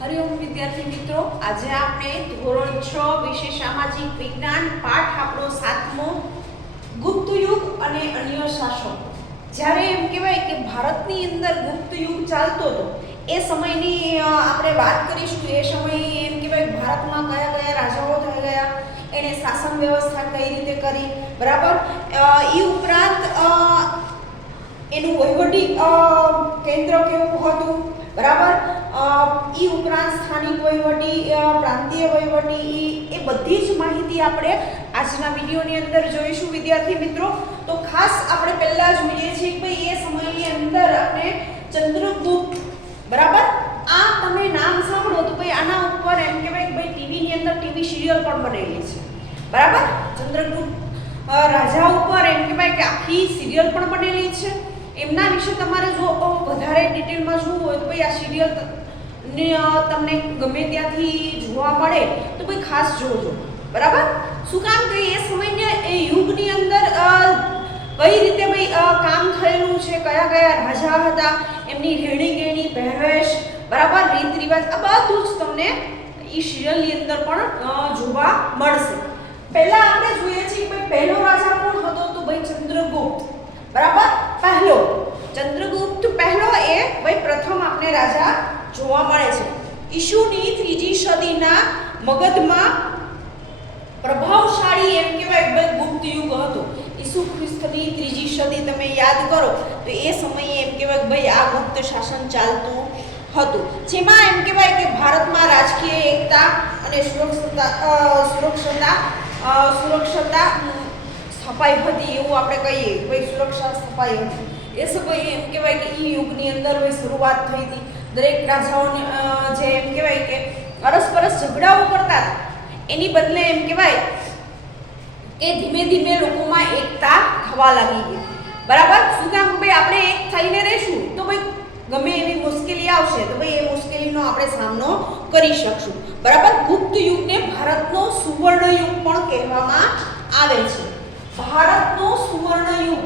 હરિઓમ વિદ્યાર્થી મિત્રો, આજે આપણે ધોરણ 6 વિષય સામાજિક વિજ્ઞાન પાઠ આપણો 7મો ગુપ્ત યુગ અને અન્ય શાસકો. જ્યારે એમ કહેવાય કે ભારતની અંદર ગુપ્ત યુગ ચાલતો હતો એ સમયની આપણે વાત કરીશું. એ સમયે એમ કહેવાય ભારતમાં કયા કયા રાજાઓ થઈ ગયા, એને શાસન વ્યવસ્થા કઈ રીતે કરી, બરાબર. એ ઉપરાંત એનું વહીવટી કેન્દ્ર કેવું હતું, બરાબર. એ ઉપરાંત સ્થાનિક વહીવટી, પ્રાંતીય વહીવટી, એ બધી જ માહિતી આપણે આજના વિડીયોની અંદર જોઈશું વિદ્યાર્થી મિત્રો. તો ખાસ આપણે પહેલા જોઈએ છીએ કે ભાઈ એ સમયની અંદર આપણે ચંદ્રગુપ્ત, બરાબર. આ તમે નામ સાંભળો તો ભાઈ આના ઉપર એમ કહેવાય કે ભાઈ ટીવીની અંદર ટીવી સિરિયલ પણ બનેલી છે, બરાબર. ચંદ્રગુપ્ત રાજા ઉપર એમ કહેવાય કે આખી સિરિયલ પણ બનેલી છે. એમના વિશે તમારે જો વધારે ડિટેલમાં જોવું હોય તો ભાઈ આ સિરિયલ તમને ગમે ત્યાંથી જોવા મળે તો ભાઈ ખાસ જોજો, બરાબર. શું કામ કે એ સમયના એ યુગની અંદર કઈ રીતે ભાઈ કામ થયેલું છે, કયા કયા રાજા હતા, એમની રહેણી કહેણી, પહેરવેશ, બરાબર, રીત રિવાજ, આ બધું જ તમને એ સિરિયલની અંદર પણ જોવા મળશે. પહેલા આપણે જોઈએ છીએ કે ભાઈ પહેલો રાજા કોણ હતો, તો ભાઈ ચંદ્રગુપ્ત, બરાબર. પહેલો ચંદ્રગુપ્ત પહેલો એ ભાઈ પ્રથમ આપણે રાજા જોવા મળે છે. ઈસુની 3જી સદીના મગધમાં પ્રભાવશાળી એમ કહેવાય ભાઈ ગુપ્ત યુગ હતો. ઈસુ ખ્રિસ્તની 3જી સદી તમે યાદ કરો તો એ સમયે એમ કહેવાય ભાઈ આ ગુપ્ત શાસન ચાલતું હતું, જેમાં એમ કહેવાય કે ભારતમાં રાજકીય એકતા અને સુરક્ષા સ્થપાઈ હતી, એવું આપણે કહીએ ભાઈ સુરક્ષા સ્થપાઈ હતી. એ સમયે એમ કહેવાય કે એ યુગની અંદર ભાઈ શરૂઆત થઈ હતી. દરેક રાજાઓને જે એમ કહેવાય કે અરસપરસ ઝઘડાઓ કરતા હતા, એની બદલે એમ કહેવાય કે ધીમે ધીમે લોકોમાં એકતા થવા લાગી ગઈ, બરાબર. શું કામ ભાઈ આપણે એક થઈને રહીશું તો ભાઈ ગમે એવી મુશ્કેલી આવશે તો ભાઈ એ મુશ્કેલીનો આપણે સામનો કરી શકશું, બરાબર. ગુપ્ત યુગને ભારતનો સુવર્ણ યુગ પણ કહેવામાં આવે છે. ભારતનો સુવર્ણ યુગ.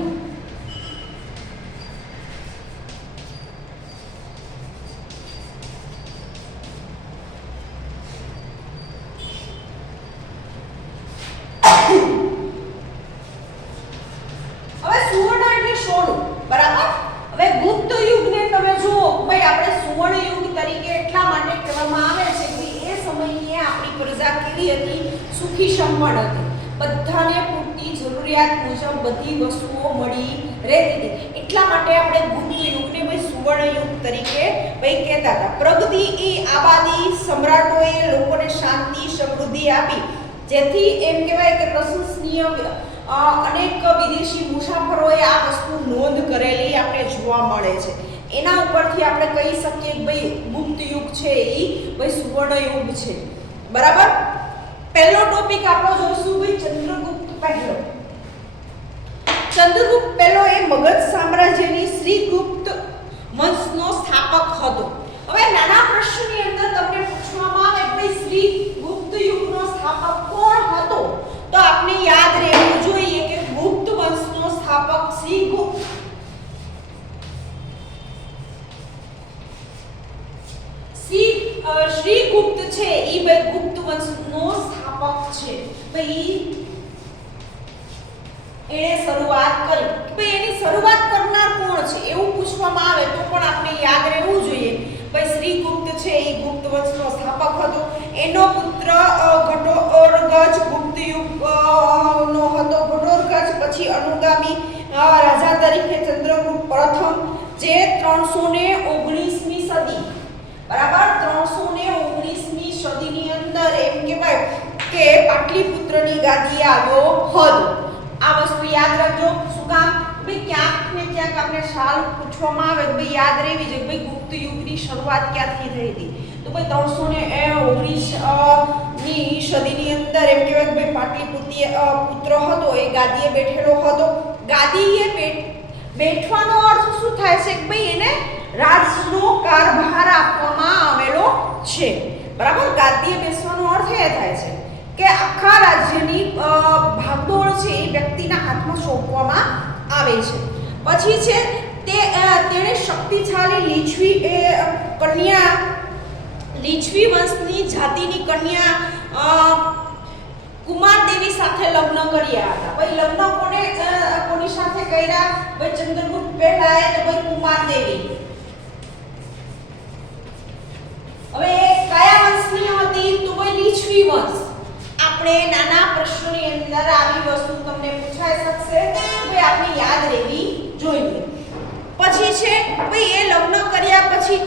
હવે સુવર્ણ એટલે સોનું, બરાબર. હવે ગુપ્ત યુગને તમે જુઓ ભાઈ આપણે સુવર્ણ યુગ તરીકે એટલા માટે કહેવામાં આવે છે કે એ સમયે આપણી પ્રજા કેવી હતી, સુખી સંપન્ન હતી. બધાને પૂરતી જરૂરિયાત મુજબ બધી વસ્તુઓ મળી રહેતી હતી. એટલા માટે આપણે ગુપ્ત યુગને ભાઈ સુવર્ણ યુગ તરીકે ભાઈ કહેતા હતા. પ્રગતિ એ આબાદી સમ્રાટોએ લોકોને શાંતિ સમૃદ્ધિ આપી, જેથી એમ કહેવાય કે પ્રશંસનીય અનેક વિદેશી મુસાફરોએ આ વસ્તુ નોંધ કરેલી આપણે જોવા મળે છે. એના ઉપરથી આપણે કહી શકીએ કે ભાઈ ગુપ્ત યુગ છે એ ભાઈ સુવર્ણ યુગ છે, બરાબર. પહેલો ટોપિક આપણો જોઈશું ભાઈ ચંદ્રગુપ્ત પહેલો. ચંદ્રગુપ્ત પહેલો એ મગધ સામ્રાજ્યની શ્રીગુપ્ત વંશનો સ્થાપક હતો. હવે નાના પ્રશ્નની અંદર તમને પૂછવામાં આવે કે ભાઈ શ્રીગુપ્ત યુગનો સ્થાપક કોણ હતો, તો આપણે યાદ રહેવું જોઈએ કે ગુપ્ત વંશનો સ્થાપક શ્રીગુપ્ત. શ્રીગુપ્ત છે એ ભાઈ ગુપ્ત વંશનો સ્થાપક છે. ભાઈ એણે શરૂઆત કરી. ભાઈ એની શરૂઆત કરનાર કોણ છે એવું પૂછવામાં આવે તો પણ આપણે યાદ રહેવું જોઈએ ભાઈ શ્રીગુપ્ત છે એ ગુપ્ત વંશનો સ્થાપક હતો. એનો પુત્ર ઘટોત્કચ ગુપ્ત યુગનો હતો. ઘટોત્કચ પછી અનુગામી રાજા તરીકે ચંદ્રગુપ્ત પ્રથમ, જે 319મી સદી, બરાબર, 319મી સદીની અંદર એમ કહેવાય કે પાટલીપુત્રની ગાદીએ આવ્યો હતો. આ વસ્તુ યાદ રાખજો. શું કામ ભાઈ ક્યાંક ને ક્યાંક આપણે સાલ પૂછવામાં આવે તો ભાઈ યાદ રહેવી જોઈએ ભાઈ ગુપ્ત યુગની શરૂઆત ક્યાંથી થઈ હતી, તો ભાઈ 319ની સદીની અંદર એમ કહેવાય કે ભાઈ પાટલીપુત્ર હતો એ ગાદીએ બેઠેલો હતો. ગાદીએ બેઠવાનો અર્થ શું થાય છે કે ભાઈ એને રાજનો કારભાર આપવામાં આવેલો છે, બરાબર. ગાદીએ બેસવાનો અર્થ એ થાય છે કે આખા રાજ્યની ભાગદોડ છે એ વ્યક્તિના હાથમાં સોંપવામાં આવે છે. પછી છે તેણે શક્તિશાળી લીછવી કન્યા લીછવી વંશની જાતિની કન્યા કુમારદેવી સાથે લગ્ન કર્યા હતા. ભાઈ લગ્ન કોની સાથે કર્યા? ભાઈ ચંદ્રગુપ્ત પહેલાએ તો ભાઈ કુમારદેવી. હવે કયા વંશની હતી? તો ભાઈ લીછવી વંશ. આપણે નાના પ્રશ્નોની અંદર આવી વસ્તુ તમને પૂછાઈ શકશે, ભાઈ આપણે યાદ રહેવી જોઈએ. પછી છે ભાઈ એ લગ્ન કર્યા પછી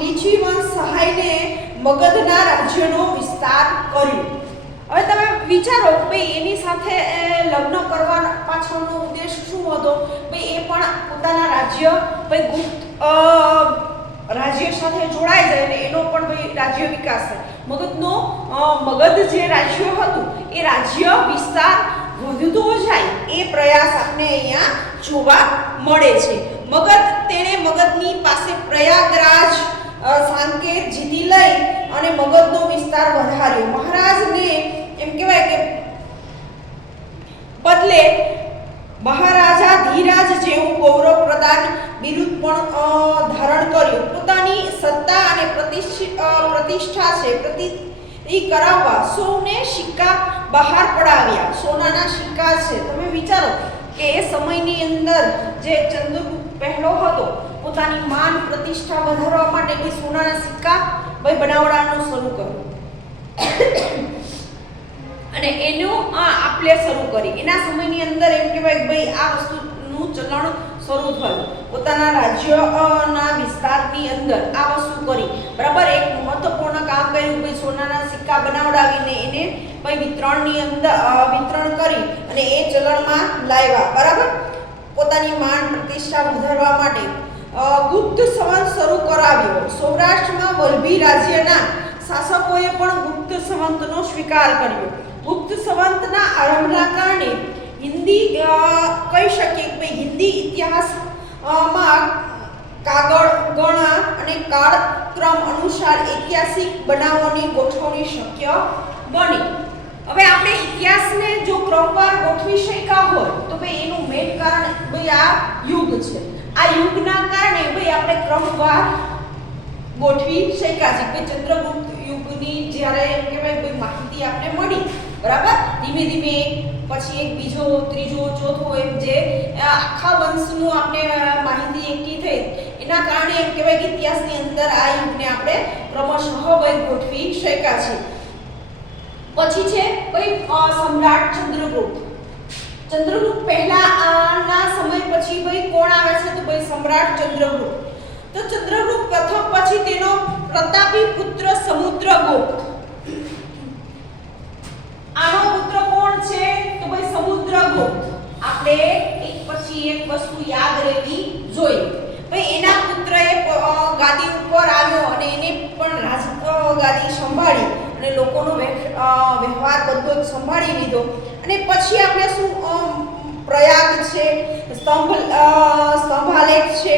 લીછવી વંશ સહાયને મગધના રાજ્યનો વિસ્તાર કર્યો. હવે તમે વિચારો ભાઈ એની સાથે લગ્ન કરવા પાછળનો ઉદ્દેશ શું હતો? ભાઈ એ પણ પોતાના રાજ્ય ભાઈ ગુપ્ત રાજ્ય સાથે જોડાઈ જાય અને એનો પણ ભાઈ રાજ્ય વિકાસ થાય. મગધ જે રાજ્ય હતું એ રાજ્ય વિસ્તાર વધતો જાય એ પ્રયાસ આપણે અહીંયા જોવા મળે છે. તેણે મગધની પાસે પ્રયાગરાજ સાંકેત જીતી લઈ અને મગધનો વિસ્તાર વધાર્યો. મહારાજને એમ કહેવાય કે બદલે મહારાજા ધીરાજ જેવું ગૌરવ પ્રદાન બિરુદ પણ ધારણ કર્યું. પોતાની સત્તા અને પ્રતિષ્ઠા છે પ્રતિનિધિ કરાવવા સૌને સિક્કા બહાર પડાવ્યા. સોનાના સિક્કા છે. તમે વિચારો કે એ સમયની અંદર જે ચંદ્રગુપ્ત પહેલો હતો પોતાની માન પ્રતિષ્ઠા વધારવા માટે ભાઈ સોનાના સિક્કા ભાઈ બનાવવાનું શરૂ કર્યું અને એનું આપલે શરૂ કરી. એના સમયની અંદર એમ કહેવાય ભાઈ આ વસ્તુનું ચલણ શરૂ થયું. પોતાના રાજ્યના વિસ્તારની અંદર આ વસ્તુ કરી. બરાબર, એક મહત્વપૂર્ણ કામ કર્યું ભાઈ સોનાના સિક્કા બનાવડાવીને એને ભાઈ વિતરણ કરી અને એ ચલણમાં લાવ્યા. બરાબર, પોતાની માન પ્રતિષ્ઠા વધારવા માટે ગુપ્ત સંવંત શરૂ કરાવ્યો. સૌરાષ્ટ્રમાં વલ્લભી રાજ્યના શાસકોએ પણ ગુપ્ત સંવંતનો સ્વીકાર કર્યો. ગુપ્ત સંવંતના આરંભના કારણે હિન્દી કહી શકીએ કે હિન્દી ઇતિહાસમાં કાગળ ગણા અને કાળક્રમ અનુસાર ઐતિહાસિક બનાવોની ગોઠવણી શક્ય બની. હવે આપણે ઇતિહાસને જો ક્રમવાર ગોઠવી શક્યા હોય તો ભાઈ એનું મેઇન કારણ ભાઈ આ યુગ છે. આ યુગના કારણે ભાઈ આપણે ક્રમવાર ગોઠવી શક્યા છે. ભાઈ ચંદ્રગુપ્ત યુગની જ્યારે એમ કહેવાય ભાઈ માહિતી આપણે મળી. બરાબર, ધીમે ધીમે પછી એક બીજો ત્રીજો ચોથો એમ જે આખા વંશનું આપણે માહિતી એકઠી થઈ એના કારણે એમ કહેવાય કે ઇતિહાસની અંદર આ યુગને આપણે ક્રમશઃ ભાઈ ગોઠવી શક્યા છે. પછી છે ભાઈ સમ્રાટ ચંદ્રગુપ્ત. ચંદ્રગુપ્ત પહેલાના સમય પછી ભાઈ કોણ આવે છે? તો ભાઈ સમ્રાટ ચંદ્રગુપ્ત. તો ચંદ્રગુપ્ત પ્રથમ પછી તેનો પ્રતાપી પુત્ર સમુદ્રગુપ્ત. આનો પુત્ર કોણ છે? તો ભાઈ સમુદ્રગુપ્ત. આપણે એક પછી એક વસ્તુ યાદ રહેવી જોઈએ. ભાઈ એના પુત્રએ ગાદી ઉપર આવ્યો અને એને પણ ગાદી સંભાળી અને લોકોનો વ્યવહાર બધો સંભાળી લીધો. અને પછી આપણે શું પ્રયાગ છે, સ્તંભાલેખ છે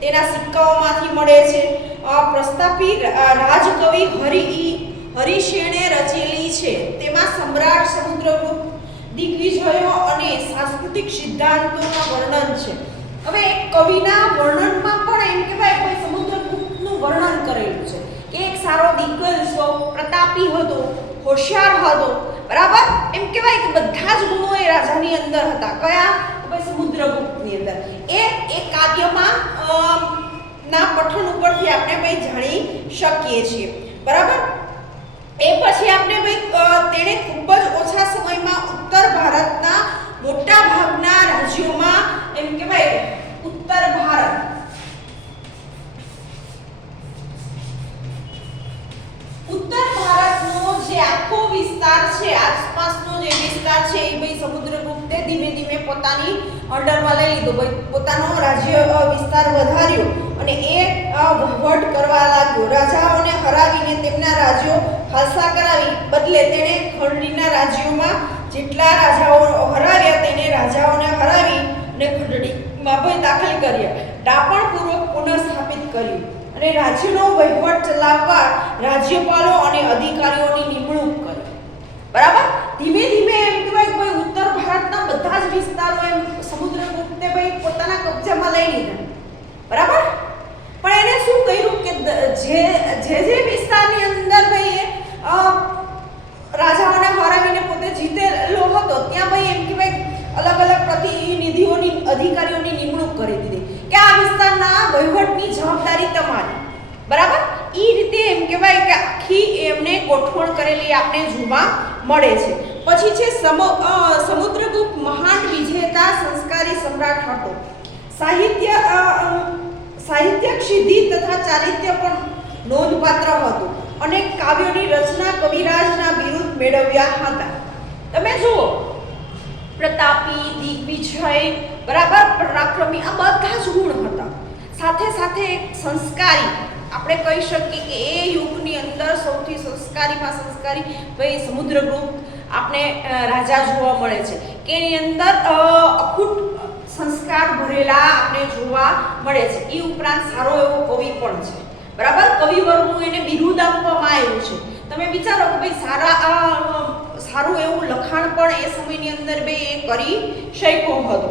તેના સિક્કાઓમાંથી મળે છે. પ્રસ્તાપી રાજકવિ હરિશેણે રચેલી છે. તેમાં સમ્રાટ સમુદ્રગુપ્ત દિગ્વિજયો અને સાંસ્કૃતિક સિદ્ધાંતોનું વર્ણન છે. હવે એક કવિના વર્ણનમાં પણ એમ કહેવાય કોઈ સમુદ્રગુપ્તનું વર્ણન કરેલું છે કે એક સારો દિગ્ગજ પ્રતાપી હતો, હોશિયાર હતો. બરાબર, એમ કહેવાય કે બધા જ ગુણો એ રાજાની અંદર હતા. કયા? ભાઈ સમુદ્રગુપ્તની અંદર. એ કાવ્યમાં ના પઠન ઉપરથી આપણે ભાઈ જાણી શકીએ છીએ. બરાબર, એ પછી આપણે ભાઈ તેણે ખૂબ જ ઓછા સમયમાં ઉત્તર ભારતના મોટા ભાગના રાજ્યોમાં એમ કહેવાય ઉત્તર ભારતનો જે આખો વિસ્તાર છે, આસપાસનો જે વિસ્તાર છે એ ભાઈ સમુદ્રગુપ્તે ધીમે ધીમે પોતાની અંડરમાં લઈ લીધો. ભાઈ પોતાનો રાજ્ય વિસ્તાર વધાર્યો અને એ વહીવટ કરવા લાગ્યો. રાજાઓને હરાવીને તેમના રાજ્યો ખાલસા કરાવી બદલે તેણે ખંડણીના રાજ્યોમાં જેટલા રાજાઓ હરાવ્યા તેને રાજાઓને હરાવી અને ખંડણીમાં ભાઈ દાખલ કર્યા. ડાપણપૂર્વક પુનઃસ્થાપિત કર્યું અને રાજ્યનો વહીવટ ચલાવવા રાજ્યપાલો અને અધિકારીઓની નિમણૂક કરી. બરાબર, ધીમે ધીમે એમ કહેવાય ભાઈ ઉત્તર ભારતના બધા જ વિસ્તારો એમ સમુદ્રગુપ્તે ભાઈ પોતાના કબજામાં લઈ લીધા. બરાબર, પણ એને શું કર્યું કે જે વિસ્તાર વહીવટની જવાબદારી તમારી, બરાબર. એ રીતે એમ કહેવાય કે આખી એમને ગોઠવણ કરેલી આપણે જોવા મળે છે. પછી છે સમુદ્રગુપ્ત મહાન વિજેતા સંસ્કારી સમ્રાટ હતો. સાહિત્યિક સિદ્ધિ તથા ચારિત્ર્ય પણ નોંધપાત્ર હતું. અનેક કાવ્યોની રચના કવિરાજના બિરુદ મેળવ્યા હતા. તમે જુઓ, પ્રતાપી, દિગ્વિજય, બરાબર, પરાક્રમી, આ બધા જ ગુણ હતા. સાથે સાથે સંસ્કારી, આપણે કહી શકીએ કે એ યુગની અંદર સૌથી સંસ્કારીમાં સંસ્કારી ભાઈ સમુદ્રગુપ્ત આપણે રાજા જોવા મળે છે કે એની અંદર અખૂટ સંસ્કાર ભરેલા આપણે જોવા મળે છે. એ ઉપરાંત સારો એવો કવિ પણ છે, બરાબર. કવિવરનું એને બિરુદ આપવામાં આવ્યું છે. તમે વિચારો કે ભાઈ સારું એવું લખાણ પણ એ સમયની અંદર બે એ કરી શક્યો હતો.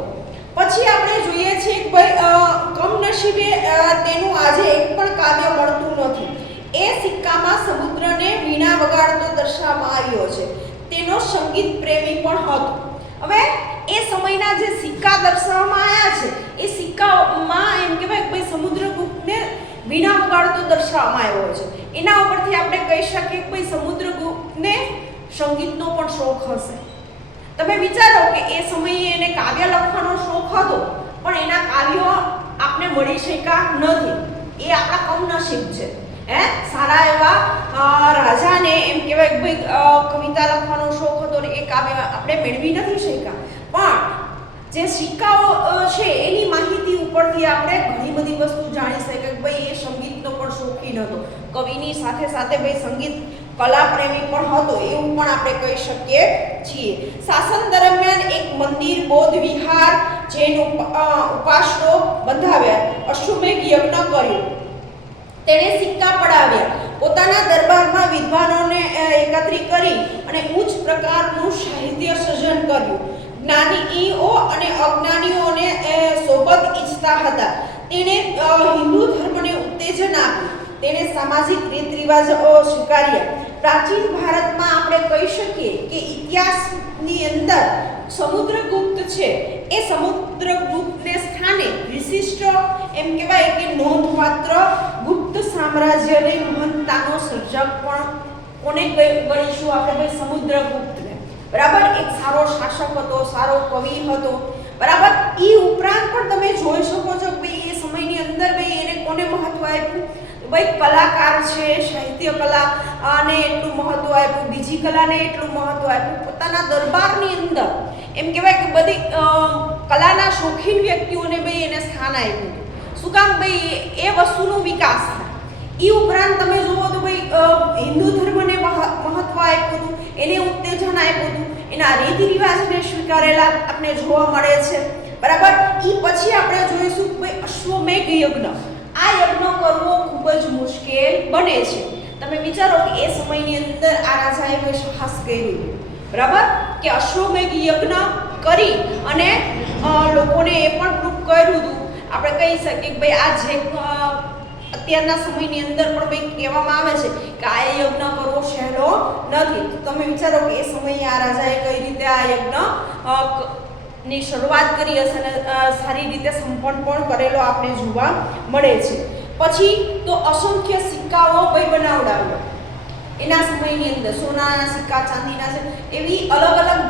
પછી આપણે જોઈએ છીએ કે ભાઈ કમનસીબે તેનું આજે એક પણ કાવ્ય મળતું નથી. એ સિક્કામાં સમુદ્રને વીણા વગાડતો દર્શાવવામાં આવ્યો છે. તેનો સંગીત પ્રેમી પણ હતો. હવે એ સમયના જે સિક્કા દર્શાવવામાં આવ્યા છે એ સિક્કામાં એમ કહેવાય કે ભાઈ સમુદ્રગુપ્તને વીણા વગાડતો દર્શાવવામાં આવ્યો છે. એના ઉપરથી આપણે કહી શકીએ કે ભાઈ સમુદ્રગુપ્તને સંગીતનો પણ શોખ હશે. તમે વિચારો કે એ સમયે એને કાવ્ય લખવાનો શોખ હતો, પણ એના કાવ્યો આપને મળી શક્યા નથી. એ આપણા કમનસીબ છે. સારા એવા રાજાને એમ કહેવાય કે ભાઈ કવિતા લખવાનો શોખ હતો ને એ કાવ્ય આપણે મેળવી નથી શક્યા. પણ જે સિક્કાઓ છે એની માહિતી ઉપરથી આપણે ઘણી બધી વસ્તુ જાણી શકીએ કે ભાઈ એ સંગીતનો પણ શોખીન હતો. કવિની સાથે સાથે ભાઈ સંગીત કલા પ્રેમી પણ હતો, એવું પણ આપણે કહી શકીએ છીએ. શાસન દરમિયાન એક મંદિર, બૌદ્ધ વિહાર, જૈન ઉપાસનો બંધાવ્યા, અશ્વમેઘ યજ્ઞ કર્યો. તેણે સિક્કા પડાવ્યા. પોતાના દરબારમાં વિદ્વાનોને એકત્રિત કરી અને ઉચ્ચ પ્રકારનું સાહિત્ય સર્જન કર્યું. જ્ઞાનીઓ અને અજ્ઞાનીઓને સોબત ઈચ્છતા હતા. તેણે હિન્દુ ધર્મને ઉત્તેજન આપ્યું. તેણે સામાજિક રીત રિવાજો સ્વીકાર્યા. પ્રાચીન ભારતમાં આપણે કહી શકીએ કે ઇતિહાસની અંદર સમુદ્રગુપ્ત છે એ સમુદ્રગુપ્તને સ્થાને વિશિષ્ટ એમ કહેવાય કે નોંધપાત્ર ગુપ્ત સામ્રાજ્યની મહાનતાનો સર્જક પણ કોને ગણીશું આપણે ભાઈ? સમુદ્રગુપ્તને, બરાબર. એક સારો શાસક હતો, સારો કવિ હતો, બરાબર. એ ઉપરાંત પણ તમે જોઈ શકો છો કે એ સમયની અંદર ભાઈ એને કોને મહત્વ આપ્યું? ભાઈ કલાકાર છે, સાહિત્ય કલા અને એટલું મહત્વ આપ્યું, બીજી કલાને એટલું મહત્વ આપ્યું. પોતાના દરબારની અંદર એમ કહેવાય કે બધી કલાના શોખીન વ્યક્તિઓને ભાઈ એને સ્થાન આપ્યું. શું કામ? ભાઈ એ વસ્તુનો વિકાસ થાય. એ ઉપરાંત તમે જુઓ તો ભાઈ હિન્દુ ધર્મને મહત્વ આપ્યું હતું, એને ઉત્તેજન આપ્યું હતું, એના રીતિ રિવાજને સ્વીકારેલા આપણે જોવા મળે છે, બરાબર. એ પછી આપણે જોઈશું કે ભાઈ અશ્વમેઘ યજ્ઞ. આ યજ્ઞ કરવો ખૂબ જ મુશ્કેલ બને છે. તમે વિચારો કે એ સમયની અંદર આ રાજાએ સાહસ કર્યું, બરાબર, કે અશ્વમેઘ યજ્ઞ કરી અને લોકોને એ પણ પ્રૂફ કર્યું હતું. આપણે કહી શકીએ કે ભાઈ આ જે અત્યારના સમયની અંદર પણ ભાઈ કહેવામાં આવે છે કે આ યજ્ઞ કરવો સહેલો નથી. તમે વિચારો કે એ સમયે આ રાજાએ કઈ રીતે આ યજ્ઞ ની શરૂઆત કરી હશે અને સારી રીતે સંપન્ન પણ કરેલો આપણે જોવા મળે છે. પછી તો અસંખ્ય સિક્કાઓ ભાઈ બનાવડાવ્યા. એના સમયની અંદર સોનાના સિક્કા, ચાંદીના છે, એવી અલગ અલગ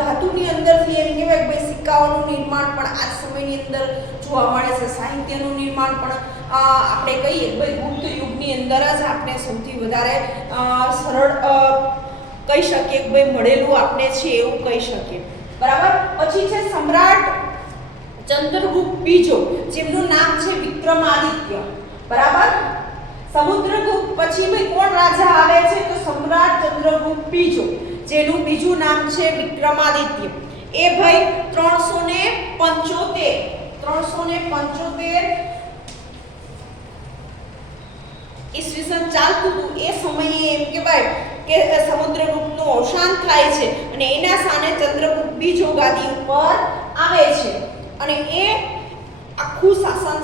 ધાતુની અંદરથી એમ કહેવાય ભાઈ સિક્કાઓનું નિર્માણ પણ આ સમયની અંદર જોવા મળે છે. સાહિત્યનું નિર્માણ પણ આપણે કહીએ ભાઈ ગુપ્ત યુગની અંદર જ આપણે સૌથી વધારે સરળ કહી શકીએ કે ભાઈ મળેલું આપણે છે એવું કહી શકીએ, બરાબર. પછી છે સમ્રાટ ચંદ્રગુપ્ત બીજો, જેમનું નામ છે વિક્રમાદિત્ય, બરાબર. સમુદ્રગુપ્ત પછી ભાઈ કોણ રાજા આવે છે? તો સમ્રાટ ચંદ્રગુપ્ત બીજો, જેનું બીજું નામ છે વિક્રમાદિત્ય. એ ભાઈ 375 ઈસવીસન ચાલતું હતું. એ સમયે એમ કહેવાય કે સમુદ્રગુપ્તનું અવસાન થાય છે અને એના સ્થાને ચંદ્રગુપ્ત બીજો ગાદી ઉપર આવે છે અને એ આખું શાસન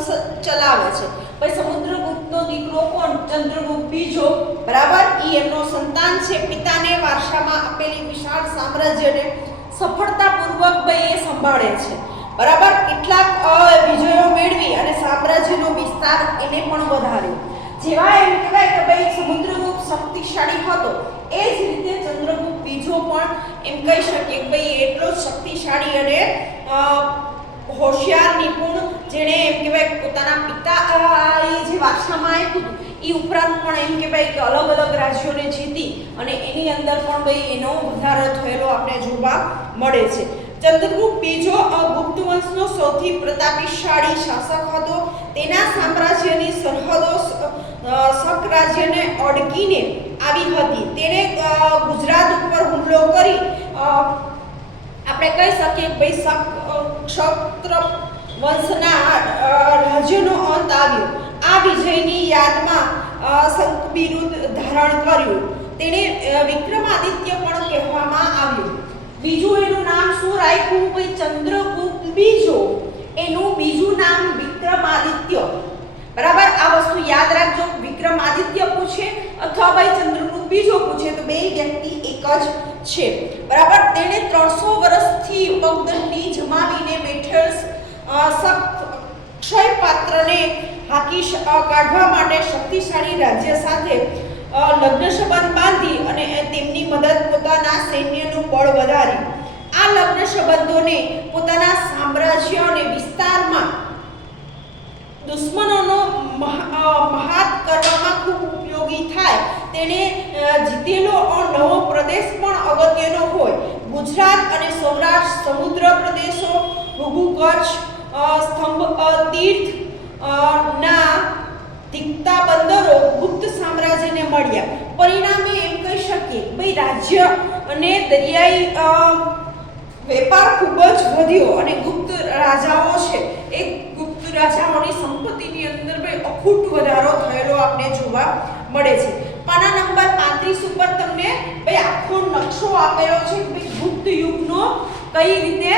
ચલાવે છે. ભાઈ સમુદ્રગુપ્તનો દીકરો કોણ? ચંદ્રગુપ્ત બીજો, બરાબર. એ એમનો સંતાન છે. પિતાને વારસામાં આપેલી વિશાળ સામ્રાજ્યને સફળતાપૂર્વક ભાઈ એ સંભાળે છે, બરાબર. કેટલાક વિજયો મેળવી અને સામ્રાજ્ય વિસ્તાર એને પણ વધાર્યો. જેવા એમ કહેવાય કે ભાઈ સમુદ્રગુપ્ત શક્તિશાળી હતો એ જ રીતે ચંદ્રગુપ્ત બીજો પણ એમ કહી શકીએ કે ભાઈ એટલો જ શક્તિશાળી અને હોશિયાર નિપુણ જેણે એમ કહેવાય પોતાના પિતા જે વારસામાં આપ્યું હતું એ ઉપરાંત પણ એમ કહેવાય કે અલગ અલગ રાજ્યોને જીતી અને એની અંદર પણ ભાઈ એનો વધારો થયેલો આપણે જોવા મળે છે. ચંદ્રગુપ્ત બીજો ગુપ્ત વંશનો સૌથી પ્રતાપશાળી શાસક હતો. તેના સામ્રાજ્યની સરહદો શક રાજ્યને અડકીને આવી હતી. તેણે ગુજરાત ઉપર હુમલો કરી આપણે કહી શકીએ કે ભાઈ ક્ષત્ર વંશના રાજ્યનો અંત આવ્યો. આ વિજયની યાદમાં શંખ બિરુદ ધારણ કર્યું. તેને વિક્રમાદિત્ય પણ કહેવામાં આવ્યું. બીજું એનું નામ શું રાખ્યું ભાઈ? ચંદ્રગુપ્ત બીજો. એનું બીજું નામ વિક્રમાદિત્ય. બરાબર, આ વસ્તુ યાદ રાખજો. વિક્રમાદિત્ય પૂછે અથવા ભાઈ ચંદ્રગુપ્ત બીજો પૂછે તો બે વ્યક્તિ એક જ છે. બરાબર, તેણે 300 વર્ષથી પગદંડી જમાવીને બેઠેલ ક્ષય પાત્રને હાકી કાઢવા માટે શક્તિશાળી રાજ્ય સાથે લગ્ન સંબંધ બાંધી અને તેમની મદદ પોતાના સૈન્યનું બળ વધાર્યું. આ લગ્ન સંબંધોને પોતાના સામ્રાજ્ય અને વિસ્તારમાં દુશ્મનોનો મહાત કરવામાં ખૂબ ઉપયોગી થાય. તેને જીતેલો નવો પ્રદેશ પણ અગત્યનો હોય. ગુજરાત અને સૌરાષ્ટ્ર સમુદ્ર પ્રદેશો, ભૃગુ, કચ્છ, સ્તંભ તીર્થ ના દિગતા બંદરો ગુપ્ત સામ્રાજ્યને મળ્યા. પરિણામે એમ કહી શકીએ ભાઈ રાજ્ય અને દરિયાઈ વેપાર ખૂબ જ વધ્યો અને ગુપ્ત રાજાઓ છે એ ગુપ્ત રાજાઓની સંપત્તિની અંદર ભાઈ અખૂટ વધારો થયેલો આપણે જોવા મળે છે. પાના નંબર 35 ઉપર તમને ભાઈ આખો નકશો આપેલો છે કે ભાઈ ગુપ્ત યુગનો કઈ રીતે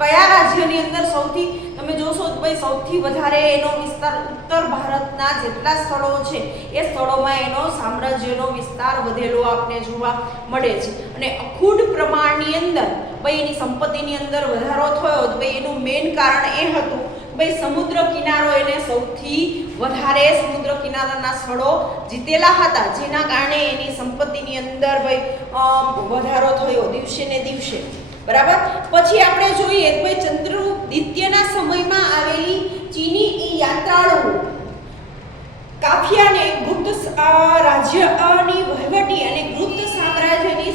કયા રાજ્યની અંદર સૌથી તમે જોશો તો ભાઈ સૌથી વધારે એનો વિસ્તાર ઉત્તર ભારતના જેટલા સ્થળો છે એ સ્થળોમાં એનો સામ્રાજ્યનો વિસ્તાર વધેલો આપણે જોવા મળે છે. અને અખૂટ પ્રમાણની અંદર ભાઈ એની સંપત્તિની અંદર વધારો થયો તો ભાઈ એનું મેઇન કારણ એ હતું ભાઈ સમુદ્ર કિનારો એને સૌથી વધારે સમુદ્ર કિનારાના સ્થળો જીતેલા હતા, જેના કારણે એની સંપત્તિની અંદર ભાઈ વધારો થયો દિવસે ને દિવસે. બરાબર, પછી આપણે જોઈએ ભાઈ ચંદ્રગુપ્ત દ્વિતીયના સમયમાં આવેલી ચીની યાત્રાળુઓ કાફિયાને ગુપ્ત રાજ્યની વહીવટી અને ગુપ્ત સામ્રાજ્યની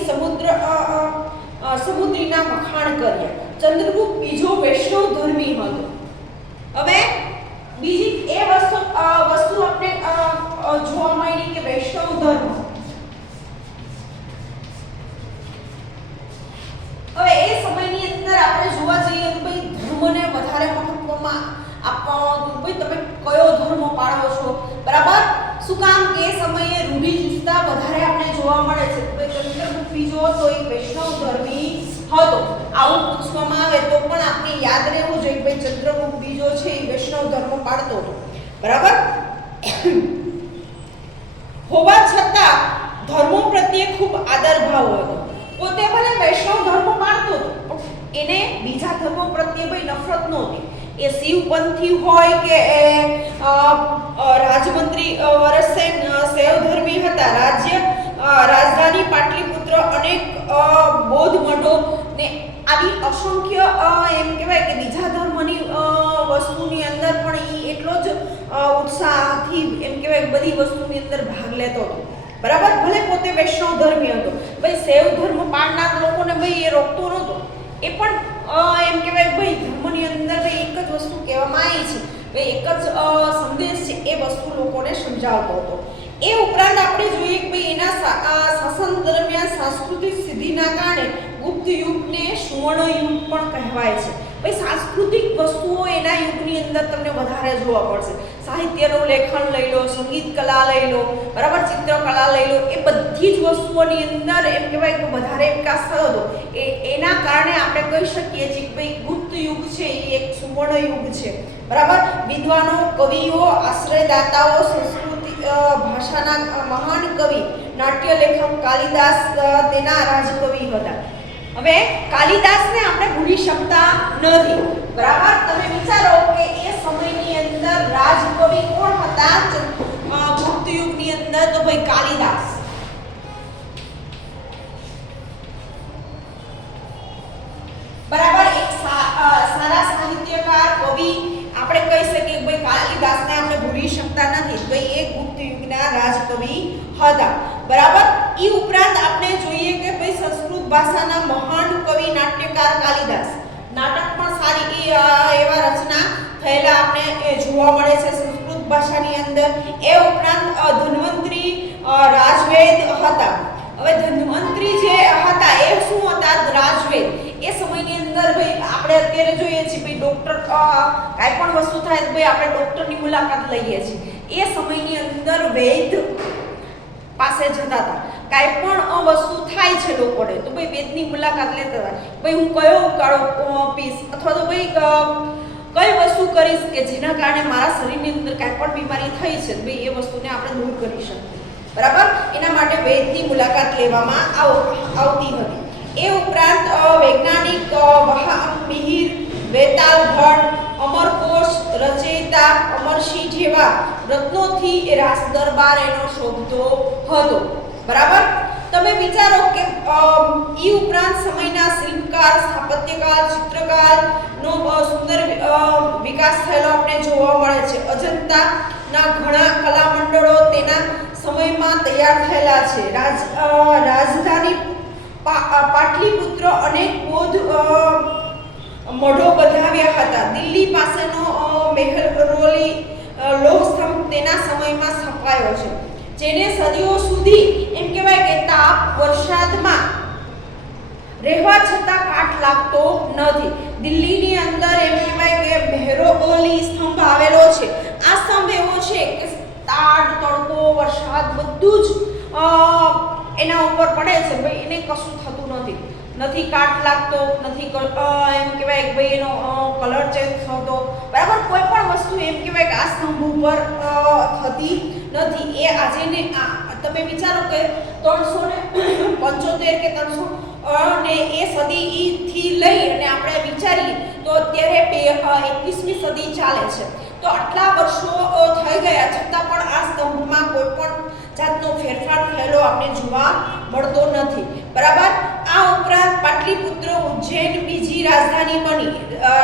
સમુદ્રીના વખાણ કર્યા. ચંદ્રગુપ્ત બીજો વૈષ્ણવ ધર્મી હતો. હવે બીજી એ વસ્તુ આપણે જોવા મળી કે વૈષ્ણવ ધર્મ. હવે એ સમયની અંદર આપણે જોવા જઈએ તો ભાઈ ધર્મને વધારે મહત્વમાં આપવામાં ભાઈ તમે કયો ધર્મ પાળો છો. બરાબર, શું કામ કે એ સમયે રૂઢિચુસ્તતા વધારે આપણે જોવા મળે છે. ભાઈ ચંદ્રગુપ્ત બીજો તો એ વૈષ્ણવ ધર્મી હતો. આવું પૂછવામાં આવે તો પણ આપણે યાદ રહેવું જોઈએ ભાઈ ચંદ્રગુપ્ત બીજો છે એ વૈષ્ણવ ધર્મ પાળતો હતો. બરાબર, હોવા છતાં ધર્મો પ્રત્યે ખૂબ આદર ભાવ હતો. પોતે ભલે વૈષ્ણવ ધર્મ પાળતો હતો એને બીજા ધર્મો પ્રત્યે ભાઈ નફરત નહોતી. એ શિવપંથી હોય કે રાજમંત્રી વરસેન શૈવધર્મી હતા. રાજધાની પાટલીપુત્ર અનેક બૌદ્ધ મઠો ને આવી અસંખ્ય એમ કહેવાય કે બીજા ધર્મની વસ્તુની અંદર પણ એ એટલો જ ઉત્સાહથી એમ કહેવાય બધી વસ્તુની અંદર ભાગ લેતો હતો. બરાબર, ભલે પોતે વૈષ્ણવ ધર્મી હતો. ભાઈ શૈવ ધર્મ પાળનાર લોકોને ભાઈ એ રોકતો નહોતો. એ પણ એમ કહેવાય ભાઈ ધર્મની અંદર ભાઈ એક જ વસ્તુ કહેવામાં આવી છે, ભાઈ એક જ સંદેશ છે એ વસ્તુ લોકોને સમજાવતો હતો. એ ઉપરાંત આપણે જોઈએ કે ભાઈ એના શાસન દરમિયાન સાંસ્કૃતિક સિદ્ધિના કારણે ગુપ્ત યુગને સુવર્ણ યુગ પણ કહેવાય છે. ભાઈ સાંસ્કૃતિક વસ્તુઓ એના યુગની અંદર તમને વધારે જોવા મળશે. સાહિત્યનું લેખન લઈ લો, સંગીત કલા લઈ લો, બરાબર, ચિત્રકલા લઈ લો, એ બધી જ વસ્તુઓની અંદર એમ કહેવાય કે વધારે વિકાસ થયો હતો. એના કારણે આપણે કહી શકીએ છીએ કે ભાઈ ગુપ્ત યુગ છે એ એક સુવર્ણ યુગ છે. બરાબર, વિદ્વાનો, કવિઓ, આશ્રયદાતાઓ, સંસ્કૃતિ ભાષાના મહાન કવિ, નાટ્ય લેખક કાલિદાસ તેના રાજકવિ હતા. હવે કાલિદાસને આપણે ભૂલી શકતા નથી. બરાબર, તમે વિચારો કે એ સમયની અંદર રાજકવિ હતા ગુપ્ત યુગની અંદર? તો ભાઈ કાલિદાસ. બરાબર. એક સારા સાહિત્યકાર કવિ આપણે કહી શકીએ ભાઈ કાલિદાસને આપણે ભૂલી શકતા નથી. ભાઈ એ ગુપ્ત યુગના રાજકવિ હતા. બરાબર. ઈ ઉપરાંત આપણે જોઈએ કે ભાઈ સંસ્કૃત ભાષાના મહાન કવિ નાટ્યકાર કાલિદાસ. નાટક પણ સારી એવા રચના થયેલા આપણે જોવા મળે છે સંસ્કૃત ભાષાની અંદર. એ ઉપરાંત ધન્વંતરી રાજવેદ હતા. હવે ધન્વંતરી જે હતા એ શું હતા? રાજવેદ. એ સમયની અંદર ભાઈ આપણે અત્યારે જોઈએ છીએ ભાઈ ડોક્ટર કાંઈ પણ વસ્તુ થાય તો ભાઈ આપણે ડોક્ટરની મુલાકાત લઈએ છીએ. એ સમયની અંદર વૈદ પાસે જતા હતા. કાંઈ પણ વસ્તુ થાય છે લોકોને તો ભાઈ વૈદની મુલાકાત લેતા હતા. ભાઈ હું કયો ઉકાળો પીશ અથવા તો ભાઈ કઈ વસ્તુ કરીશ કે જેના કારણે મારા શરીરની અંદર કાંઈ પણ બીમારી થઈ છે ભાઈ એ વસ્તુને આપણે દૂર કરી શકીએ. બરાબર. એના માટે વૈદની મુલાકાત લેવામાં આવતી હતી. એ ઉપરાંત વૈજ્ઞાનિક મિહિર, વેતાલ ભટ્ટ, અમરકોશ રચયિતા અમરસિંહ જેવા રત્નોથી રાસ દરબાર એનો શોભતો હતો. બરાબર. તમે વિચારો કે ઈ ઉપરાંત સમયના શિલ્પકાર, સ્થાપત્યકાર, ચિત્રકાર નો સુંદર વિકાસ થયેલો આપણે જોવા મળે છે. અજંતાના ઘણા કલા મંડળો તેના સમયમાં તૈયાર થયેલા છે. રાજધાની પાટલીપુત્ર અનેક બૌદ્ધ મઢો બંધાવ્યા હતા. દિલ્હી પાસેનો મેહરોલી લોહ સ્તંભ તેના સમયમાં સ્થપાયો છે, જેને સદીઓ સુધી એમ કહેવાય કે તાપ વરસાદમાં રહેવા છતાં કાટ લાગતો નથી. દિલ્હીની અંદર એમ કહેવાય કે મેહરોલી સ્તંભ આવેલો છે. આ સ્તંભ એવો છે કે તાડ, તડકો, વરસાદ બધું જ એના ઉપર પડે છે ભાઈ એને કશું થતું નથી કાટ લાગતો નથી. એમ કહેવાય કે ભાઈ એનો કલર ચેન્જ થતો. બરાબર. કોઈ પણ વસ્તુ એમ કહેવાય કે આ સ્તંભ ઉપર થતી નથી. એ આજે ને તમે વિચારો કે 375 કે 300 ને એ સદી થી લઈ અને આપણે વિચારીએ તો અત્યારે 21મી સદી ચાલે છે. તો આટલા વર્ષો થઈ ગયા છતાં પણ આ સ્તંભમાં કોઈ પણ જાતનો ફેરફાર થયેલો આપણે જોવા મળતો નથી. બરાબર. આ ઉપરાંત પાટલીપુત્ર ઉજ્જૈન બીજી રાજધાની બની.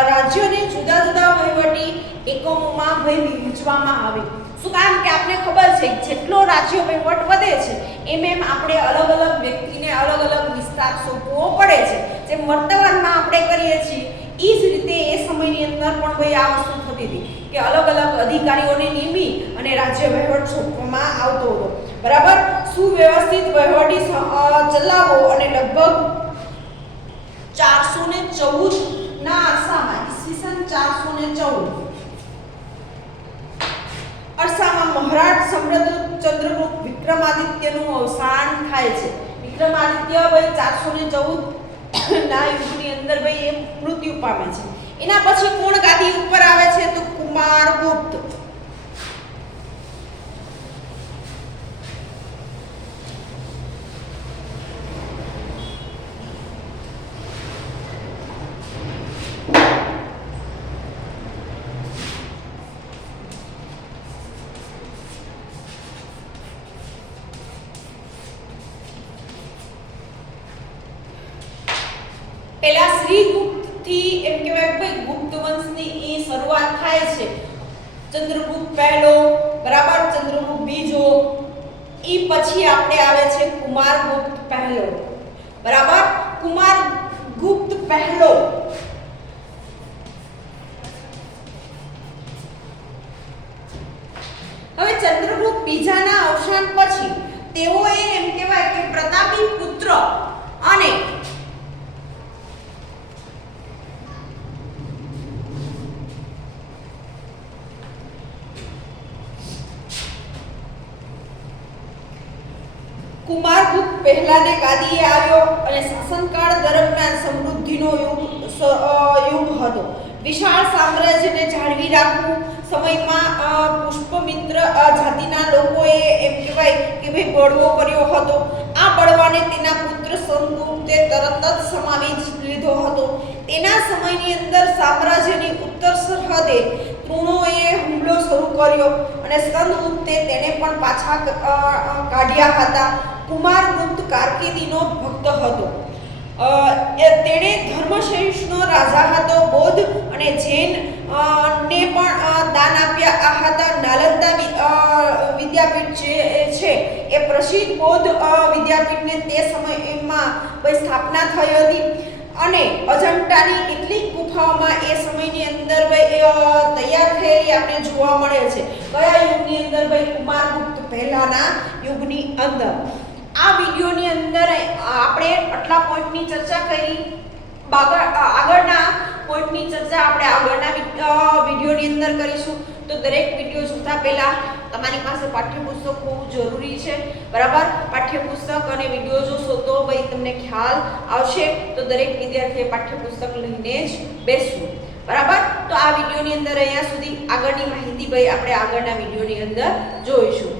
રાજ્યોને જુદા જુદા વહીવટી એકમોમાં વહેંચવામાં આવી. શું કામ કે આપણે ખબર છે જેટલો રાજ્ય વહીવટ વધે છે એમ આપણે અલગ અલગ વ્યક્તિને અલગ અલગ વિસ્તાર સોંપવો પડે છે. જેમ વર્તમાનમાં આપણે કરીએ છીએ એ જ રીતે એ સમયની અંદર પણ ભાઈ આ વસ્તુ થતી હતી કે અલગ અલગ અધિકારીઓને નિમી અને રાજ્ય વહીવટ સોંપવામાં આવતો હતો. બરાબર. સુવ્યવસ્થિત વહીવટી ચલાવો અને લગભગ 414 ના અરસામાં ઈસવીસન 414 અરસામાં મહારાજ સમ્રાટ ચંદ્રગુપ્ત વિક્રમાદિત્યનું અવસાન થાય છે. વિક્રમાદિત્ય ભાઈ 414 ના યુગની અંદર ભાઈ એ મૃત્યુ પામે છે. એના પછી કોણ ગાદી ઉપર આવે છે? તો કુમારગુપ્ત. પહેલા શ્રીગુપ્ત થી એમ કહેવાય ભાઈ ગુપ્ત વંશની એ શરૂઆત થાય છે. ચંદ્રગુપ્ત પહેલો, બરાબર, ચંદ્રગુપ્ત બીજો, એ પછી આપણે આવે છે કુમારગુપ્ત પહેલો. બરાબર. કુમારગુપ્ત પહેલો હવે ચંદ્રગુપ્ત બીજાના અવસાન પછી તેઓએ એમ કહેવાય કે પ્રતાપી પુત્ર અને કુમારગુપ્ત પહેલાને ગાદીએ આવ્યો અને શાસનકાળ દરમિયાન સમૃદ્ધિનો યુગ હતો. વિશાળ સામ્રાજ્યને જાળવી રાખવું, સમયમાં પુષ્પમિત્ર જાતિના લોકોએ એમ કહેવાય કે ભાઈ બળવો કર્યો હતો. આ બળવાને તેના પુત્ર સંદુપ્તે તરત જ સમાવી લીધો હતો. તેના સમયની અંદર સામ્રાજ્યની ઉત્તર સરહદે તૃણોએ હુમલો શરૂ કર્યો અને સ્કંદગુપ્તે તેને પણ પાછા કાઢ્યા હતા. કુમારગુપ્ત કારકિર્દીનો ભક્ત હતો. તેણે ધર્મશેષનો રાજા હતો. બૌદ્ધ અને જૈન ને પણ દાન આપ્યા હતા. નાલંદા વિદ્યાપીઠ જે છે એ પ્રસિદ્ધ બૌદ્ધ વિદ્યાપીઠને તે સમયમાં સ્થાપના થઈ હતી અને અજંટાની કેટલીક ગુફાઓમાં એ સમયની અંદર તૈયાર થયેલી આપણે જોવા મળે છે. કયા યુગની અંદર? કુમારગુપ્ત પહેલાના યુગની અંદર. આ વિડીયોની અંદર આપણે આટલા પોઈન્ટની ચર્ચા કરી. આગળના પોઈન્ટની ચર્ચા આપણે આગળના વિડીયોની અંદર કરીશું. તો દરેક વિડીયો જોતા પહેલા તમારી પાસે પાઠ્યપુસ્તક હોવું જરૂરી છે, બરાબર? પાઠ્યપુસ્તક અને વિડીયો જોશો તો તમને ખ્યાલ આવશે. તો દરેક વિદ્યાર્થીએ પાઠ્યપુસ્તક લઈને જ બેસવું, બરાબર? તો આ વિડીયોની અંદર અહીંયા સુધી આગળની માહિતી આપણે આગળના વિડીયોની અંદર જોઈશું.